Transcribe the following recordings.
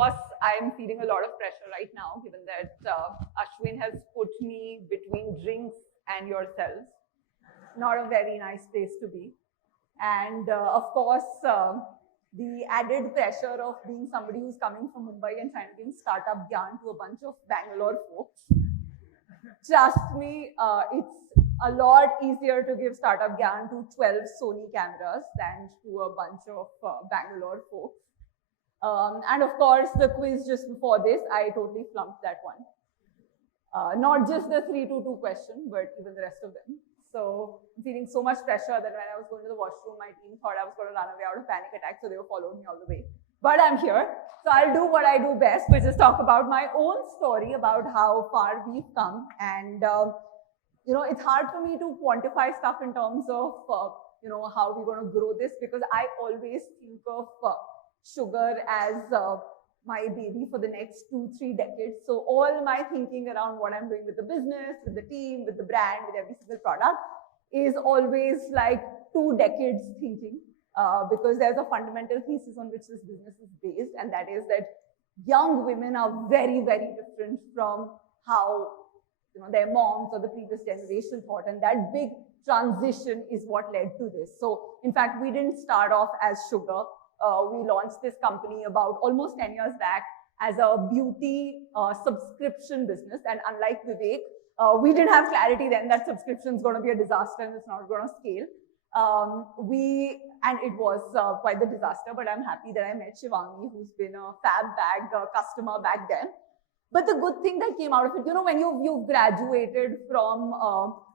course, I'm feeling a lot of pressure right now, given that Ashwin has put me between drinks and yourselves. Not a very nice place to be. And of course, the added pressure of being somebody who's coming from Mumbai and trying to bring startup gyan to a bunch of Bangalore folks. Trust me, it's a lot easier to give startup gyan to 12 Sony cameras than to a bunch of Bangalore folks. And of course, the quiz just before this, I totally flunked that one. Not just the 322 question, but even the rest of them. So I'm feeling so much pressure that when I was going to the washroom, my team thought I was going to run away out of panic attack, so they were following me all the way. But I'm here, so I'll do what I do best, which is talk about my own story, about how far we've come. And, it's hard for me to quantify stuff in terms of, how we're going to grow this, because I always think of sugar as my baby for the next 2-3 decades. So all my thinking around what I'm doing with the business, with the team, with the brand, with every single product is always like 2 decades thinking, because there's a fundamental thesis on which this business is based, and that is that young women are very, very different from how their moms or the previous generation thought, and that big transition is what led to this. So in fact, we didn't start off as sugar. We launched this company about almost 10 years back as a beauty subscription business. And unlike Vivek, we didn't have clarity then that subscription is going to be a disaster and it's not going to scale. And it was quite the disaster, but I'm happy that I met Shivangi, who's been a fab bag customer back then. But the good thing that came out of it, when you've graduated from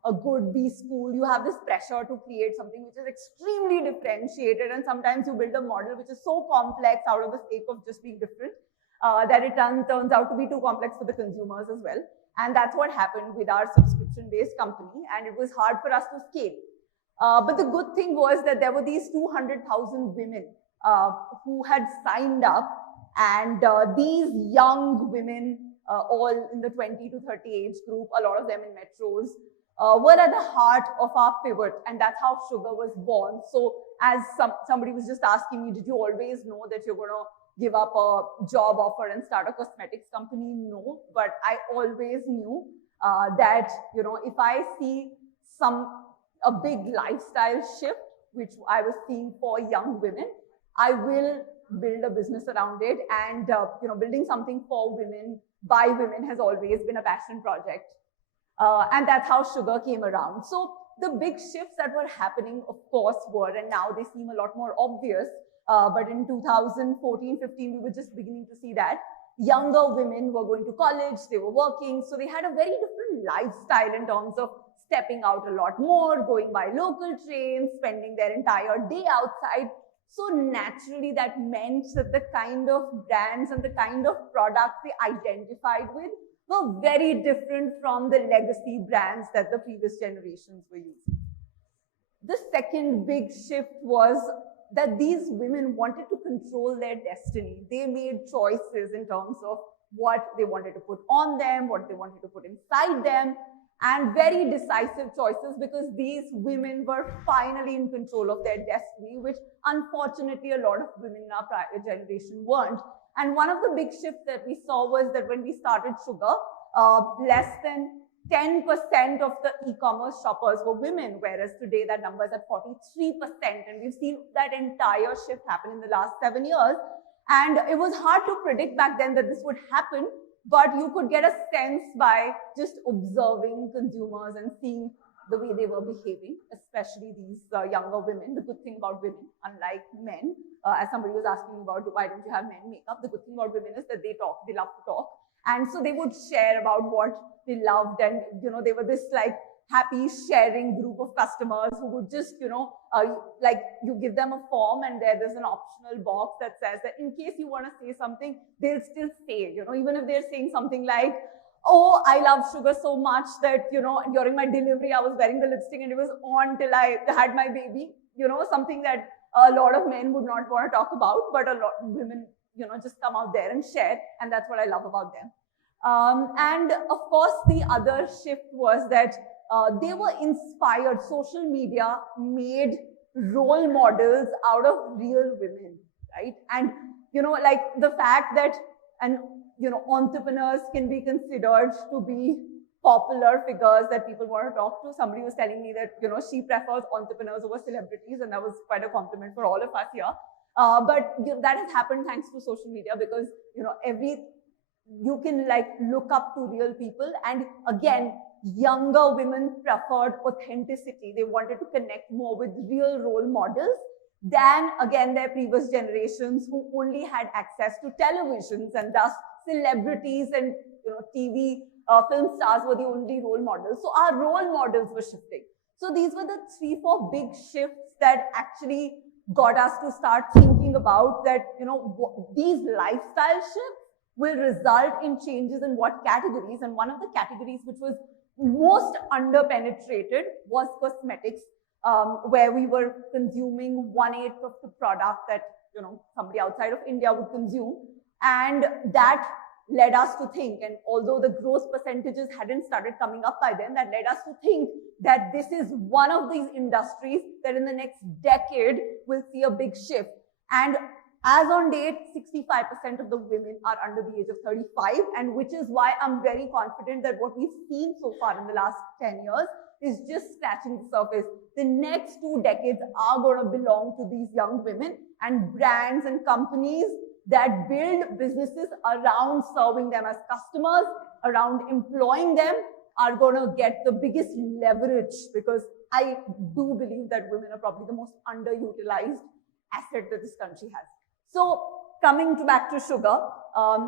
a good B school, you have this pressure to create something which is extremely differentiated, and sometimes you build a model which is so complex out of the sake of just being different that it turns out to be too complex for the consumers as well. And that's what happened with our subscription-based company, and it was hard for us to scale. But the good thing was that there were these 200,000 women who had signed up, and these young women, all in the 20 to 30 age group, a lot of them in metros, were at the heart of our pivot, and that's how Sugar was born. So as somebody was just asking me, did you always know that you're going to give up a job offer and start a cosmetics company? No, but I always knew that, if I see a big lifestyle shift, which I was seeing for young women, I will build a business around it. And, building something for women, by women, has always been a passion project. And that's how Sugar came around. So the big shifts that were happening, of course, were, and now they seem a lot more obvious, but in 2014, 15, we were just beginning to see that younger women were going to college, they were working, so they had a very different lifestyle in terms of stepping out a lot more, going by local trains, spending their entire day outside. So naturally, that meant that the kind of brands and the kind of products they identified with were very different from the legacy brands that the previous generations were using. The second big shift was that these women wanted to control their destiny. They made choices in terms of what they wanted to put on them, what they wanted to put inside them, and very decisive choices, because these women were finally in control of their destiny, which unfortunately a lot of women in our prior generation weren't. And one of the big shifts that we saw was that when we started Sugar, less than 10% of the e-commerce shoppers were women, whereas today that number is at 43%. And we've seen that entire shift happen in the last 7 years. And it was hard to predict back then that this would happen, but you could get a sense by just observing consumers and seeing the way they were behaving, especially these younger women. The good thing about women, unlike men, as somebody was asking about why don't you have men makeup, the good thing about women is that they talk, they love to talk. And so they would share about what they loved, and they were this like happy sharing group of customers who would just, like you give them a form and there's an optional box that says that in case you want to say something, they'll still say, even if they're saying something like, oh, I love Sugar so much that, during my delivery, I was wearing the lipstick and it was on till I had my baby, something that a lot of men would not want to talk about, but a lot of women, just come out there and share. And that's what I love about them. And of course, the other shift was that they were inspired. Social media made role models out of real women, right? And, like the fact that and entrepreneurs can be considered to be popular figures that people want to talk to. Somebody was telling me that she prefers entrepreneurs over celebrities, and that was quite a compliment for all of us here. But that has happened thanks to social media, because you can look up to real people. And again, younger women preferred authenticity. They wanted to connect more with real role models than, again, their previous generations who only had access to televisions, and thus celebrities and TV film stars were the only role models. So our role models were shifting. So these were the 3-4 big shifts that actually got us to start thinking about that, these lifestyle shifts will result in changes in what categories. And one of the categories which was most under-penetrated was cosmetics, where we were consuming 1/8 of the product that somebody outside of India would consume. And that led us to think, and although the growth percentages hadn't started coming up by then, that led us to think that this is one of these industries that in the next decade will see a big shift. And as on date, 65% of the women are under the age of 35, and which is why I'm very confident that what we've seen so far in the last 10 years is just scratching the surface. The next 2 decades are going to belong to these young women, and brands and companies that build businesses around serving them as customers, around employing them, are going to get the biggest leverage, because I do believe that women are probably the most underutilized asset that this country has. So coming back to sugar,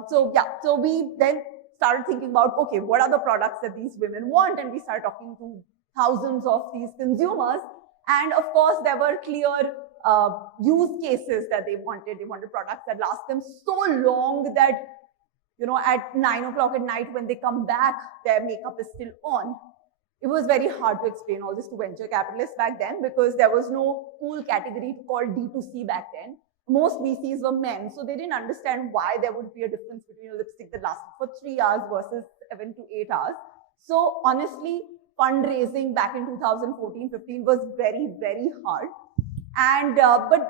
so we then started thinking about, okay, what are the products that these women want? And we started talking to thousands of these consumers. And of course, there were clear use cases that they wanted. They wanted products that last them so long that, at 9 o'clock at night when they come back, their makeup is still on. It was very hard to explain all this to venture capitalists back then, because there was no cool category called D2C back then. Most VCs were men, so they didn't understand why there would be a difference between a lipstick that lasted for 3 hours versus 7 to 8 hours. So honestly, fundraising back in 2014-15 was very, very hard. And but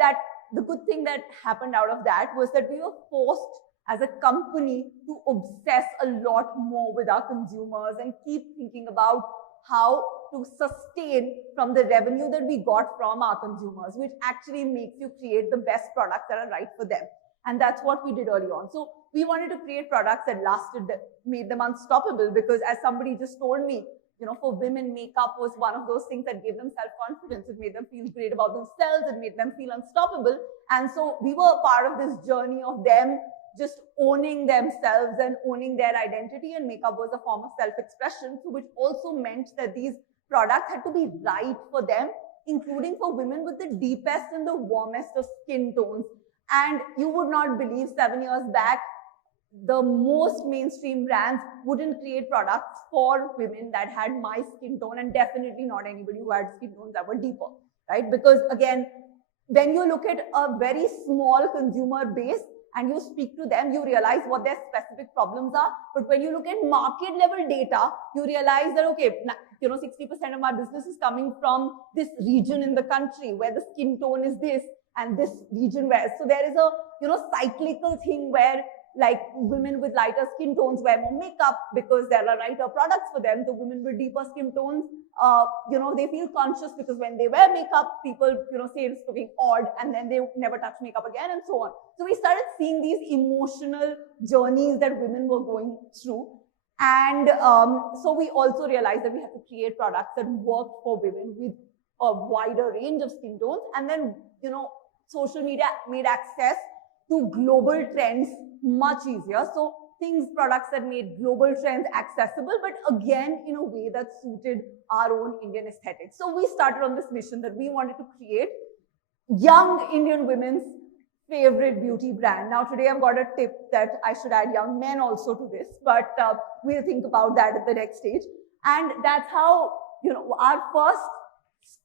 the good thing that happened out of that was that we were forced as a company to obsess a lot more with our consumers and keep thinking about how to sustain from the revenue that we got from our consumers, which actually makes you create the best products that are right for them. And that's what we did early on. So we wanted to create products that lasted, that made them unstoppable, because as somebody just told me, for women, makeup was one of those things that gave them self-confidence. It made them feel great about themselves. It made them feel unstoppable. And so we were a part of this journey of them just owning themselves and owning their identity, and makeup was a form of self-expression, so which also meant that these products had to be right for them, including for women with the deepest and the warmest of skin tones. And you would not believe, 7 years back, the most mainstream brands wouldn't create products for women that had my skin tone, and definitely not anybody who had skin tones that were deeper, right? Because again, when you look at a very small consumer base and you speak to them, you realize what their specific problems are. But when you look at market level data, you realize that, okay, 60% of my business is coming from this region in the country where the skin tone is this, and this region where, so there is a, cyclical thing where like women with lighter skin tones wear more makeup because there are lighter products for them. The women with deeper skin tones, they feel conscious because when they wear makeup, people, say it's looking odd, and then they never touch makeup again, and so on. So we started seeing these emotional journeys that women were going through. And so we also realized that we have to create products that work for women with a wider range of skin tones. And then, social media made access to global trends much easier. So products that made global trends accessible, but again, in a way that suited our own Indian aesthetics. So we started on this mission that we wanted to create young Indian women's favorite beauty brand. Now today I've got a tip that I should add young men also to this, but we'll think about that at the next stage. And that's how, our first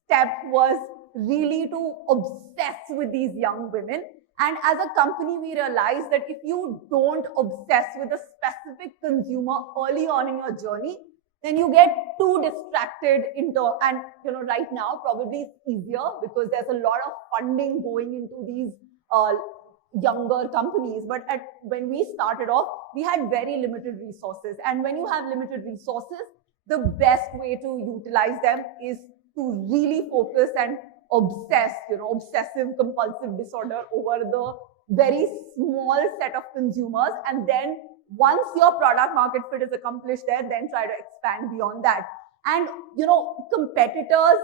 step was really to obsess with these young women. And as a company, we realized that if you don't obsess with a specific consumer early on in your journey, then you get too distracted and right now probably it's easier because there's a lot of funding going into these younger companies, but when we started off, we had very limited resources. And when you have limited resources, the best way to utilize them is to really focus and obsess, obsessive compulsive disorder over the very small set of consumers. And then once your product market fit is accomplished there, then try to expand beyond that. And, competitors,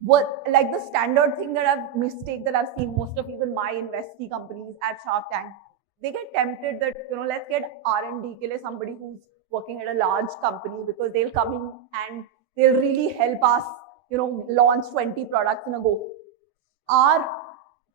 what like the standard thing mistake that I've seen most of even my investee companies at Shark Tank, they get tempted that, let's get R&D ke liye somebody who's working at a large company, because they'll come in and they'll really help us, launch 20 products in a go. Our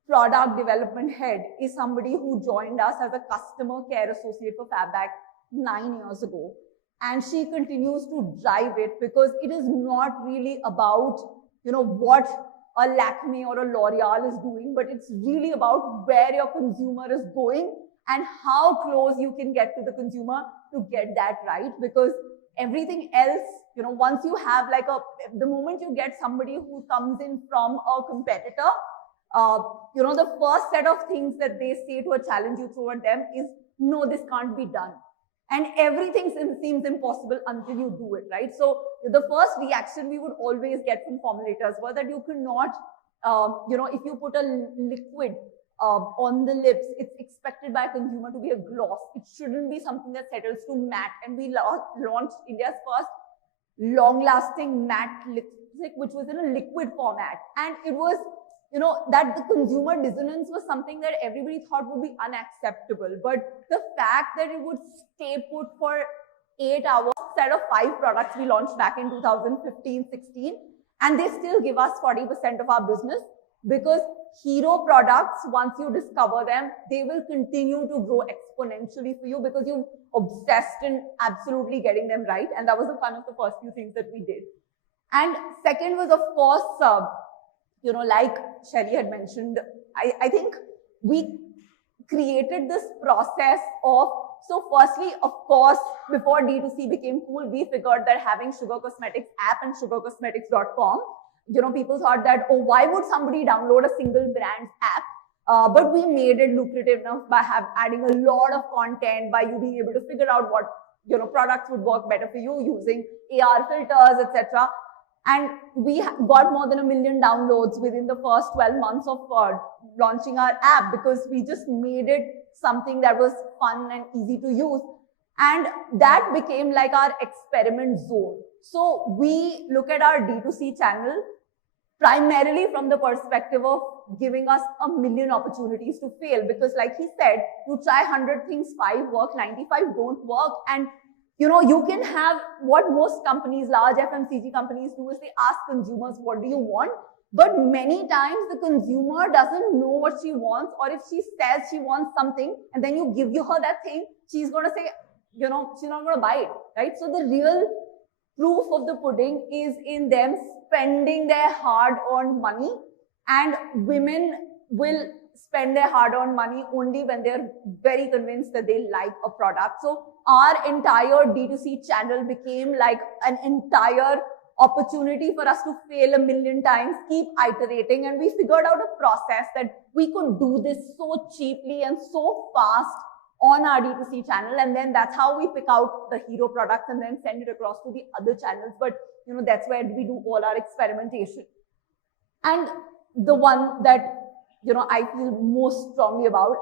product development head is somebody who joined us as a customer care associate for FabBag 9 years ago. And she continues to drive it, because it is not really about, what a Lakme or a L'Oreal is doing, but it's really about where your consumer is going and how close you can get to the consumer to get that right. Because everything else, once you have the moment you get somebody who comes in from a competitor, the first set of things that they say to challenge you toward them is, no, this can't be done. And everything seems impossible until you do it, right? So the first reaction we would always get from formulators was that you could not, if you put a liquid on the lips, it's expected by a consumer to be a gloss. It shouldn't be something that settles to matte. And we launched India's first long-lasting matte lipstick, which was in a liquid format. And it was, that the consumer dissonance was something that everybody thought would be unacceptable. But the fact that it would stay put for 8 hours, set of 5 products we launched back in 2015-16, and they still give us 40% of our business, because hero products, once you discover them, they will continue to grow exponentially for you, because you've obsessed in absolutely getting them right. And that was one of the first few things that we did. And second was, of course, like Sherry had mentioned, I think we created this process of, so firstly, of course, before D2C became cool, we figured that having Sugar Cosmetics app and sugarcosmetics.com, people thought that, oh, why would somebody download a single brand's app? But we made it lucrative enough by adding a lot of content, by you being able to figure out what, products would work better for you using AR filters, etc. And we got more than 1 million downloads within the first 12 months of launching our app, because we just made it something that was fun and easy to use. And that became like our experiment zone. So we look at our D2C channel primarily from the perspective of giving us 1 million opportunities to fail. Because like he said, you try 100 things, 5 work, 95 don't work. And you can have what most companies, large FMCG companies do, is they ask consumers, what do you want? But many times the consumer doesn't know what she wants, or if she says she wants something and then you give her that thing, she's going to say, she's not going to buy it, right? So the real proof of the pudding is in them spending their hard-earned money, and women will spend their hard-earned money only when they're very convinced that they like a product. So our entire D2C channel became like an entire opportunity for us to fail 1 million times, keep iterating, and we figured out a process that we could do this so cheaply and so fast on our D2C channel. And then that's how we pick out the hero products and then send it across to the other channels. But that's where we do all our experimentation. And the one that I feel most strongly about,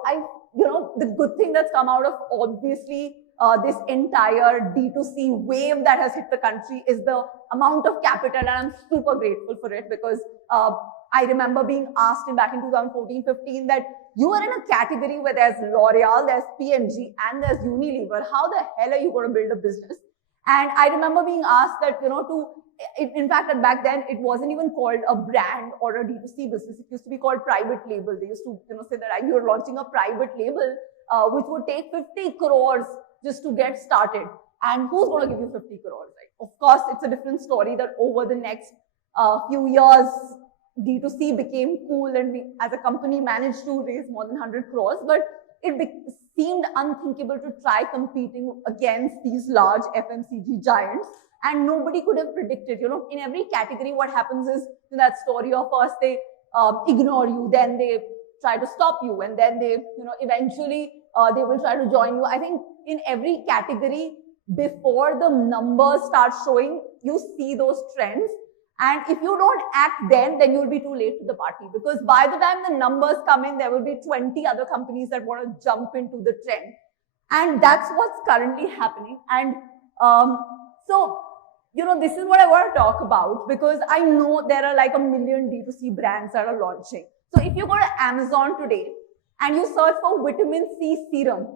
the good thing that's come out of obviously this entire D2C wave that has hit the country is the amount of capital, and I'm super grateful for it, because I remember being asked back in 2014-15 that you are in a category where there's L'Oreal, there's P&G, and there's Unilever. How the hell are you going to build a business? And I remember being asked that, in fact, back then, it wasn't even called a brand or a D2C business. It used to be called private label. They used to, say that you're launching a private label, which would take 50 crores just to get started. And who's going to give you 50 crores? Right? Of course, it's a different story that over the next few years, D2C became cool, and we, as a company, managed to raise more than 100 crores. But it seemed unthinkable to try competing against these large FMCG giants. And nobody could have predicted, in every category, what happens is that story of first they ignore you, then they try to stop you, and then they, eventually they will try to join you. I think in every category, before the numbers start showing, you see those trends. And if you don't act then you'll be too late to the party, because by the time the numbers come in, there will be 20 other companies that want to jump into the trend. And that's what's currently happening. And so, this is what I want to talk about, because I know there are like 1 million D2C brands that are launching. So if you go to Amazon today and you search for vitamin C serum,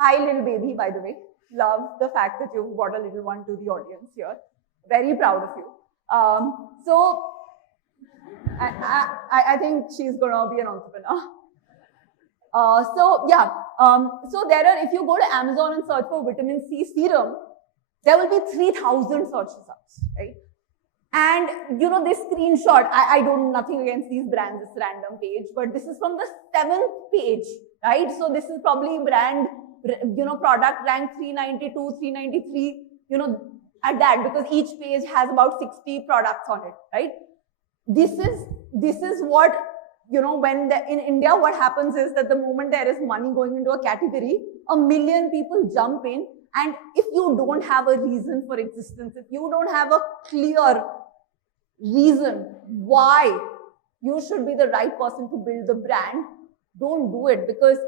hi little baby, by the way, love the fact that you've brought a little one to the audience here. Very proud of you. So I think she's gonna be an entrepreneur. So there are, if you go to Amazon and search for vitamin C serum, there will be 3,000 search results, right? And this screenshot, I don't know, nothing against these brands, this random page, but this is from the 7th page, right? So this is probably brand, product rank 392, 393, at that, because each page has about 60 products on it, right? This is what, when in India, what happens is that the moment there is money going into a category, 1 million people jump in. And if you don't have a reason for existence, if you don't have a clear reason why you should be the right person to build the brand, don't do it. Because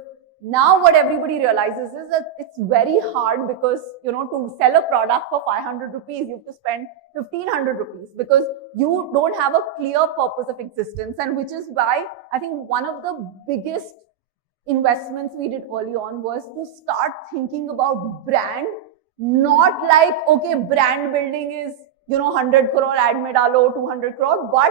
now what everybody realizes is that it's very hard, because, to sell a product for 500 rupees, you have to spend 1,500 rupees, because you don't have a clear purpose of existence. And which is why I think one of the biggest investments we did early on was to start thinking about brand, not like, okay, brand building is, 100 crore ad mein dalo, 200 crore, but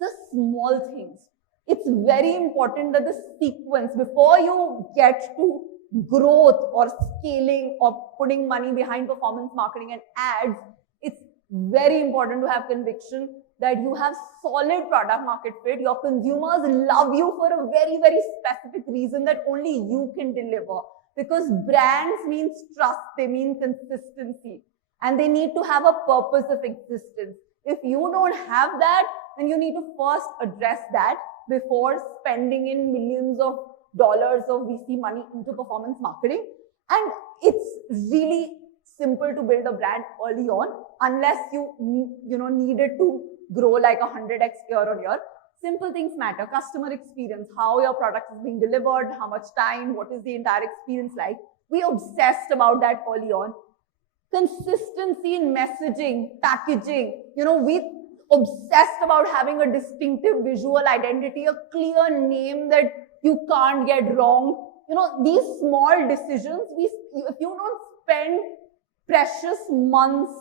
the small things. It's very important that the sequence, before you get to growth or scaling or putting money behind performance marketing and ads, it's very important to have conviction that you have solid product market fit. Your consumers love you for a very, very specific reason that only you can deliver. Because brands means trust, they mean consistency, and they need to have a purpose of existence. If you don't have that, then you need to first address that before spending in millions of dollars of VC money into performance marketing. And it's really simple to build a brand early on, unless you needed to grow like 100x year on year. Simple things matter. Customer experience, how your product is being delivered, how much time, what is the entire experience like. We obsessed about that early on. Consistency in messaging, packaging, we obsessed about having a distinctive visual identity, a clear name that you can't get wrong. These small decisions, if you don't spend precious months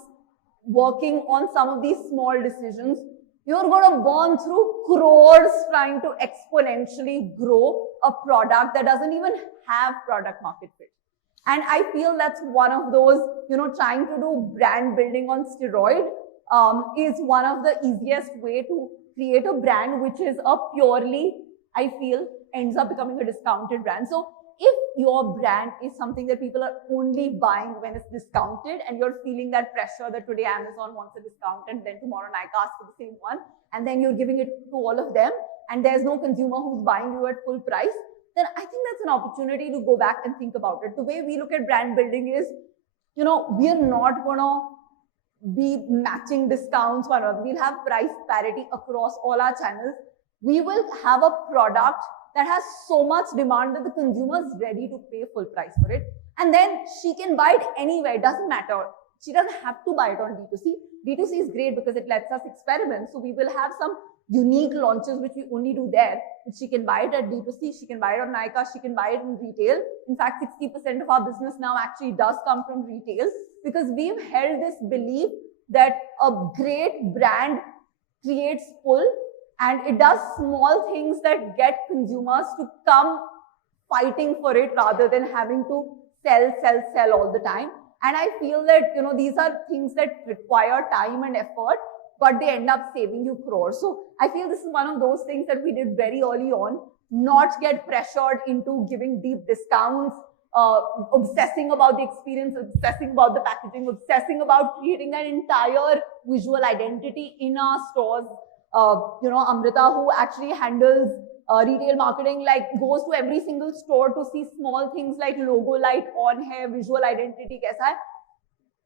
working on some of these small decisions, you're going to burn through crores trying to exponentially grow a product that doesn't even have product market fit. And I feel that's one of those, trying to do brand building on steroid is one of the easiest way to create a brand, which is a purely, I feel, ends up becoming a discounted brand. So if your brand is something that people are only buying when it's discounted, and you're feeling that pressure that today Amazon wants a discount and then tomorrow Nike asks for the same one, and then you're giving it to all of them, and there's no consumer who's buying you at full price, then I think that's an opportunity to go back and think about it. The way we look at brand building is, we are not going to be matching discounts one another. We'll have price parity across all our channels. We will have a product that has so much demand that the consumer is ready to pay full price for it. And then she can buy it anywhere. It doesn't matter. She doesn't have to buy it on D2C. D2C is great because it lets us experiment. So we will have some unique launches which we only do there. She can buy it at D2C. She can buy it on Nykaa. She can buy it in retail. In fact, 60% of our business now actually does come from retail, because we've held this belief that a great brand creates pull, and it does small things that get consumers to come fighting for it rather than having to sell all the time. And I feel that, these are things that require time and effort, but they end up saving you crores. So I feel this is one of those things that we did very early on, not get pressured into giving deep discounts, obsessing about the experience, obsessing about the packaging, obsessing about creating that entire visual identity in our stores. Amrita, who actually handles retail marketing like goes to every single store to see small things like logo light on hai, visual identity kaisa hai.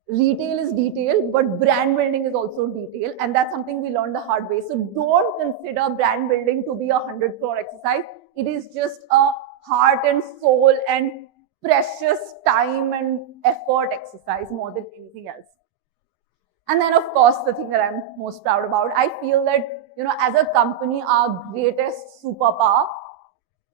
Retail is detail, but brand building is also detail, and that's something we learned the hard way. So don't consider brand building to be a 100 crore exercise. It is just a heart and soul and precious time and effort exercise more than anything else. And then, of course, the thing that I'm most proud about, I feel that, as a company, our greatest superpower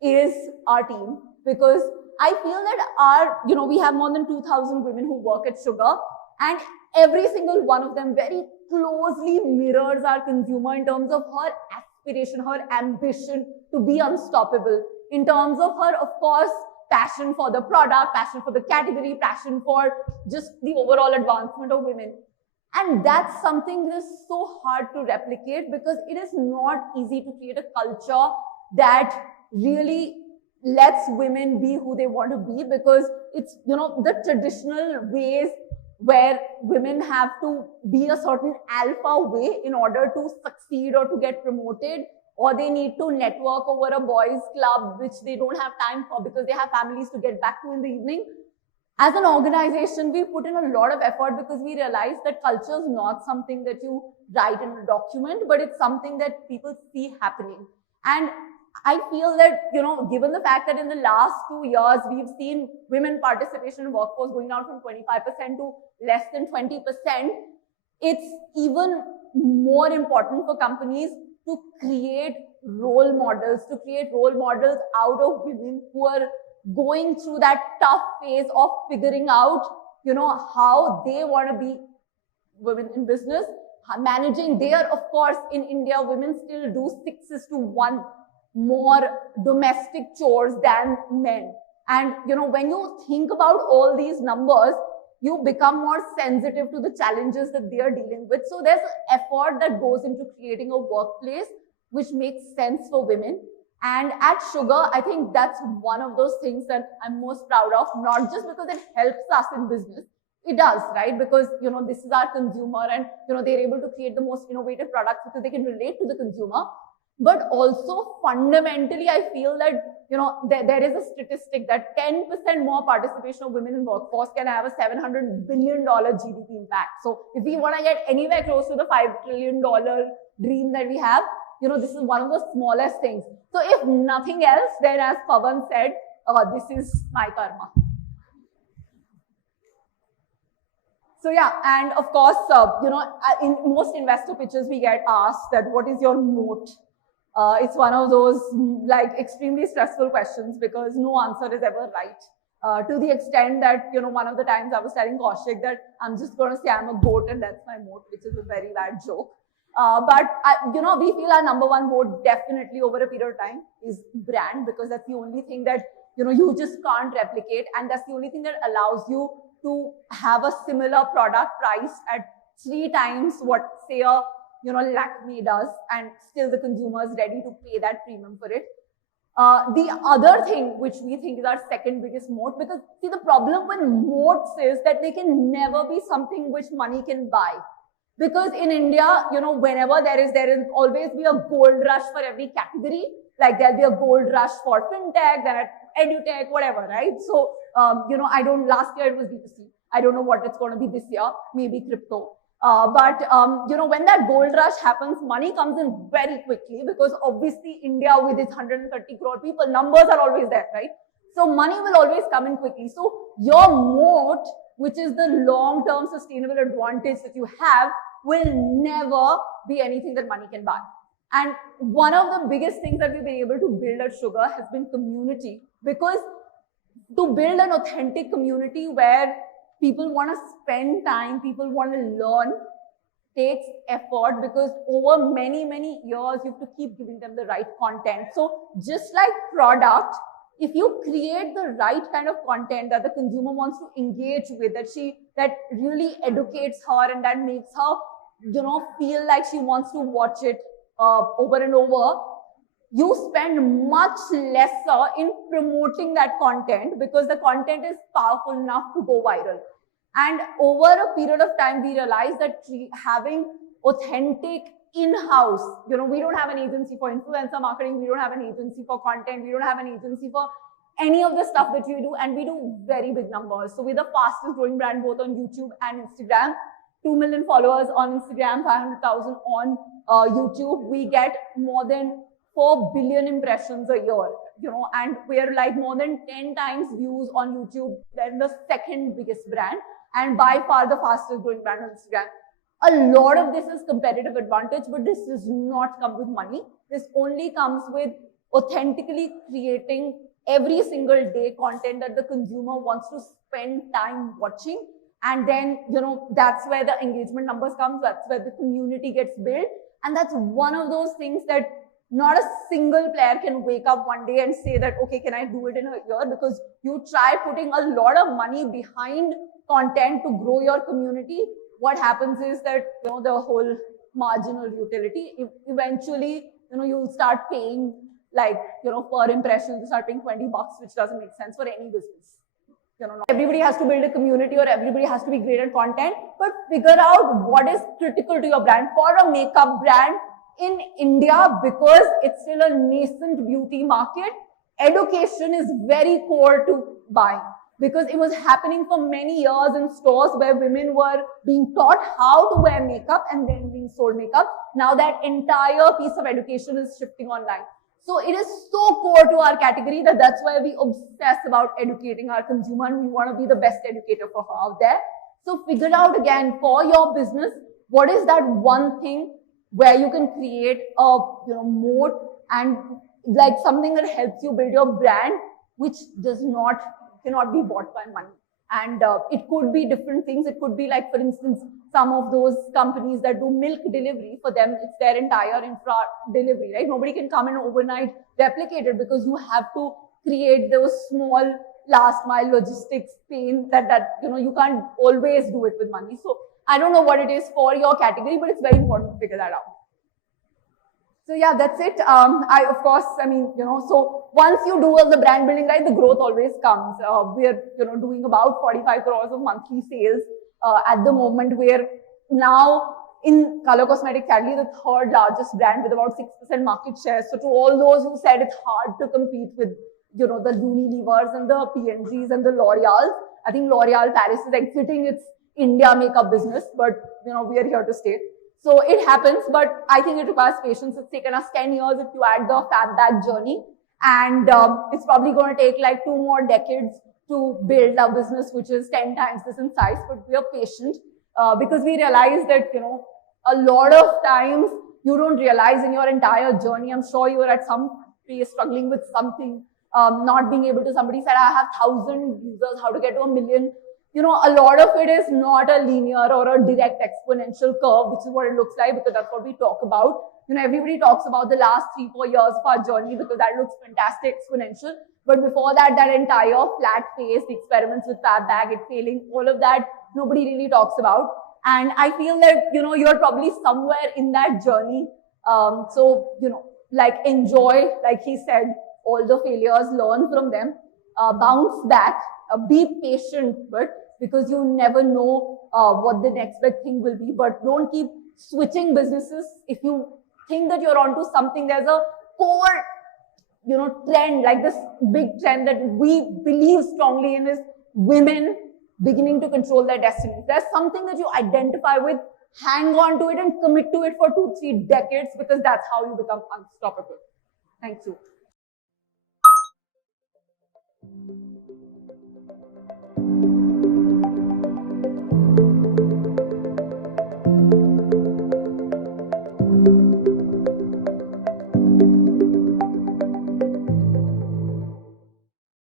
is our team, because I feel that we have more than 2,000 women who work at Sugar, and every single one of them very closely mirrors our consumer in terms of her aspiration, her ambition to be unstoppable, in terms of her, of course, passion for the product, passion for the category, passion for just the overall advancement of women. And that's something that is so hard to replicate, because it is not easy to create a culture that really lets women be who they want to be, because it's, the traditional ways where women have to be a certain alpha way in order to succeed or to get promoted, or they need to network over a boys club, which they don't have time for because they have families to get back to in the evening. As an organization, we put in a lot of effort because we realize that culture is not something that you write in a document, but it's something that people see happening. And I feel that, given the fact that in the last 2 years, we've seen women participation in workforce going down from 25% to less than 20%, it's even more important for companies to create role models, out of women who are going through that tough phase of figuring out, how they want to be women in business, managing there. Of course, in India, women still do 6:1 more domestic chores than men. And, when you think about all these numbers, you become more sensitive to the challenges that they are dealing with. So there's effort that goes into creating a workplace which makes sense for women. And at Sugar, I think that's one of those things that I'm most proud of, not just because it helps us in business. It does, right? Because, this is our consumer, and, they're able to create the most innovative products because they can relate to the consumer. But also fundamentally, I feel that, there is a statistic that 10% more participation of women in workforce can have a $700 billion GDP impact. So if we want to get anywhere close to the $5 trillion dream that we have, this is one of the smallest things. So if nothing else, then as Pawan said, this is my karma. So yeah, and of course, in most investor pitches, we get asked that what is your moat? It's one of those extremely stressful questions because no answer is ever right. To the extent that, one of the times I was telling Kaushik that I'm just going to say I'm a goat and that's my moat, which is a very bad joke. But we feel our number one moat definitely over a period of time is brand, because that's the only thing that, you just can't replicate. And that's the only thing that allows you to have a similar product priced at 3 times what, say, a Lakme does, and still the consumer is ready to pay that premium for it. The other thing which we think is our second biggest moat, because see, the problem with moats is that they can never be something which money can buy. Because in India, whenever there is always be a gold rush for every category. Like there'll be a gold rush for fintech, then edutech, whatever, right? So, last year it was D2C. I don't know what it's going to be this year, maybe crypto. But when that gold rush happens, money comes in very quickly, because obviously India with its 130 crore people, numbers are always there, right? So money will always come in quickly. So your moat, which is the long-term sustainable advantage that you have, will never be anything that money can buy. And one of the biggest things that we've been able to build at Sugar has been community, because to build an authentic community where people want to spend time, people want to learn, takes effort, because over many, many years, you have to keep giving them the right content. So just like product, if you create the right kind of content that the consumer wants to engage with, that really educates her and that makes her, feel like she wants to watch it over and over, you spend much lesser in promoting that content, because the content is powerful enough to go viral. And over a period of time, we realized that having authentic in-house. You know, we don't have an agency for influencer marketing. We don't have an agency for content. We don't have an agency for any of the stuff that we do, and we do very big numbers. So we're the fastest growing brand both on YouTube and Instagram. 2 million followers on Instagram, 500,000 on YouTube. We get more than 4 billion impressions a year, you know, and we're like more than 10 times views on YouTube than the second biggest brand, and by far the fastest growing brand on Instagram. A lot of this is competitive advantage, but this does not come with money. This only comes with authentically creating every single day content that the consumer wants to spend time watching. And then, you know, that's where the engagement numbers come. That's where the community gets built. And that's one of those things that not a single player can wake up one day and say that, okay, can I do it in a year? Because you try putting a lot of money behind content to grow your community. What happens is that, you know, the whole marginal utility, eventually, you know, you'll start paying like, you know, per impression, you start paying $20, which doesn't make sense for any business. You know, not everybody has to build a community or everybody has to be great at content, but figure out what is critical to your brand. For a makeup brand in India, because it's still a nascent beauty market, education is very core to buying. Because it was happening for many years in stores where women were being taught how to wear makeup and then being sold makeup. Now that entire piece of education is shifting online. So it is so core to our category that that's why we obsess about educating our consumer, and we want to be the best educator for her out there. So figure out again for your business, what is that one thing where you can create a, you know, moat and like something that helps you build your brand, which cannot be bought by money. And it could be different things. It could be like, for instance, some of those companies that do milk delivery, for them, it's their entire infra delivery, right? Nobody can come and overnight replicate it because you have to create those small last mile logistics pain that, you know, you can't always do it with money. So I don't know what it is for your category, but it's very important to figure that out. So yeah, that's it. So once you do all the brand building right, the growth always comes. We're, you know, doing about 45 crores of monthly sales at the moment. We're now in color cosmetics, sadly, the third largest brand with about 6% market share. So to all those who said it's hard to compete with, you know, the Unilevers and the P&Gs and the L'Oreals, I think L'Oreal Paris is exiting its India makeup business, but, you know, we are here to stay. So it happens, but I think it requires patience. It's taken us 10 years if you add the fab bag journey. And it's probably going to take like 2 more decades to build our business, which is 10 times this in size. But we are patient because we realize that, you know, a lot of times you don't realize in your entire journey. I'm sure you are at some phase struggling with something, not being able to, somebody said, I have 1,000 users, how to get to 1 million. You know, a lot of it is not a linear or a direct exponential curve, which is what it looks like, because that's what we talk about. You know, everybody talks about the last 3-4 years of our journey because that looks fantastic, exponential. But before that, that entire flat phase, the experiments with fab bag, it failing, all of that, nobody really talks about. And I feel that, you know, you're probably somewhere in that journey. So, you know, like enjoy, like he said, all the failures, learn from them, bounce back, be patient, but because you never know what the next big thing will be. But don't keep switching businesses. If you think that you're onto something, there's a core, you know, trend, like this big trend that we believe strongly in is women beginning to control their destiny. There's something that you identify with, hang on to it and commit to it for 2-3 decades, because that's how you become unstoppable. Thank you.